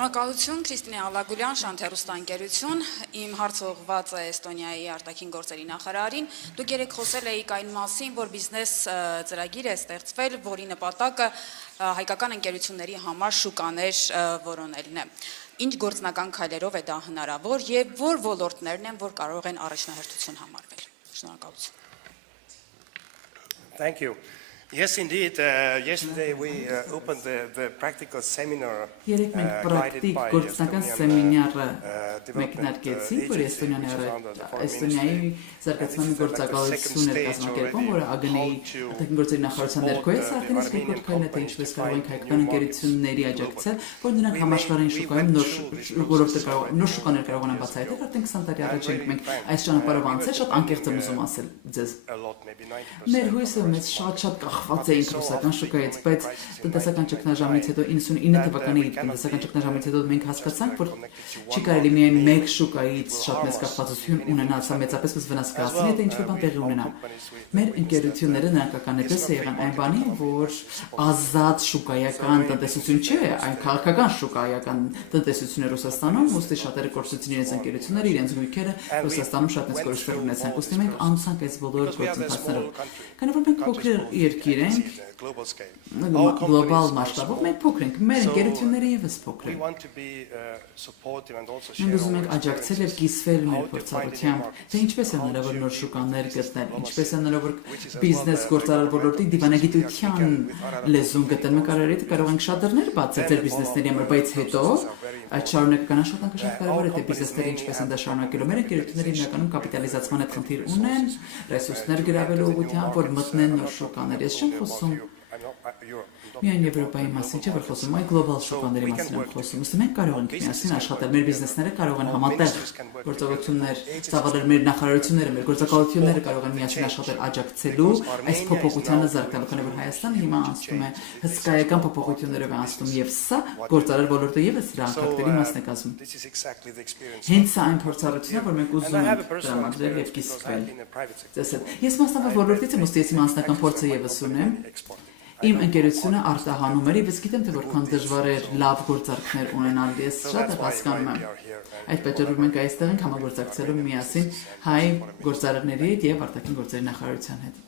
Շնորհակալություն Քրիստինե Ալագուլյան, Շանթ հեռուստաընկերություն, իմ հարցը ուղղված է Էստոնիայի արտաքին գործերի նախարարին։ Դուք երեք խոսել էիք այն մասին, որ բիզնես ծրագիր է ստեղծվել, որի նպատակը հայկական ընկերությունների համար շուկաներ որոնելն է։ Ինչ գործնական քայլերով է դա հնարավոր եւ որ ոլորտներն են, որ կարող են առաջնահերթություն համարվել։ Շնորհակալություն։ Thank you. Yes, indeed. Yesterday we opened the practical seminar. Երեք մենք պրակտիկ գործնական սեմինարը մեկնարկեցինք, որ Էստոնիայի զարգացման գործակալություն էր կազմակերպում, որը ԱԳՆ-ի արտաքին գործերի նախարարության ներքո է, սա արդեն իսկ երկրորդ քայլն է, թե ինչպես կարող ենք հայկական ընկերությունների աջակցել, որ նրանք համաշխարհային շուկայում նոր շուկաներ կարողանան բացահայտել, արդեն 20 տարի առաջ ենք մենք այս ճանապարհով անցել, շատ անկեղծ եմ ուզում ասել ձեզ։ Մեր հույսը մեծ շատ կախված էինք ռուսական շուկայից, բայց տնտեսական ճգնաժամից հետո 99 թվականի տնտեսական ճգնաժամից հետո մենք հասկացանք, որ չի կարելի միայն մեկ շուկայից շատ մեծ կախվածություն ունենալ, սա մեծապես վնաս կհասցնի, եթե ինչ-որ բան տեղի ունենա։ Մեր ընկերությունները նրանք ականատես եղան այն բանին, որ ազատ շուկայական տնտեսություն չէ, այն քաղաքական շուկայական տնտեսություն է Ռուսաստանում, ուստի շատերը կորցրեցին իրենց ընկերությունները, իրենց գույքերը Ռուսաստանում շատ մեծ կորստեր ունեցան, ուստի մենք անցանք այս բոլոր գործընթացներով։ Քանի որ մենք փոքր երկիր ենք, գլոբալ մասշտաբով մենք փոքր ենք, մեր ընկերությունները եւս փոքր են։ Մենք ուզում ենք աջակցել եւ կիսվել մեր փորձառությամբ, թե ինչպես է հնարավոր նոր շուկաներ գտնել, ինչպես է հնարավոր բիզնես գործարար ոլորտի դիվանագիտության լեզուն գտնել։ Մենք կարող ենք շատ դռներ բացել ձեր բիզնեսների համար, բայց հետո այդ շարունակական աշխատանքը շատ կարևոր է, թե բիզնեսները ինչպես են դա շարունակելու։ Մեր ընկերությունները հիմնականում կապիտալիզացման հետ խնդիր ունեն, ռեսուրսներ գրավելու ուղղությամբ, որ մտնեն նոր շուկաներ։ Ես չեմ խոսում միայն Եվրոպայի մասին, չէ՞ որ խոսում, այլ գլոբալ շուկաների մասին եմ խոսում։ Ըստ մենք կարող ենք միասին աշխատել, մեր բիզնեսները կարող են համատեղ գործողություններ ծավալել, մեր նախարարությունները, մեր գործակալությունները կարող են միասին աշխատել աջակցելու այս փոփոխությանը զարգանալու, քանի որ Հայաստանը հիմա անցնում է հսկայական փոփոխություններով է անցնում եւ սա գործարար ոլորտը եւս դրա անկախների մասն է կազմում։ Հենց սա այն փորձառությունն է, որ մենք ուզում ենք տրամադրել եւ կիսվել։ Ես մասնավոր ոլորտից եմ, ուսուցիչ իմ անձնական փորձը եւս ունեմ։ Իմ ընկերությունը արտահանում էր, ես գիտեմ, թե որքան դժվար է լավ գործարքներ ունենալ, ես շատ հասկանում եմ։ Այդ պատճառով մենք այստեղ ենք համագործակցելու միասին հայ գործարարների հետ եւ արտաքին գործերի նախարարության հետ։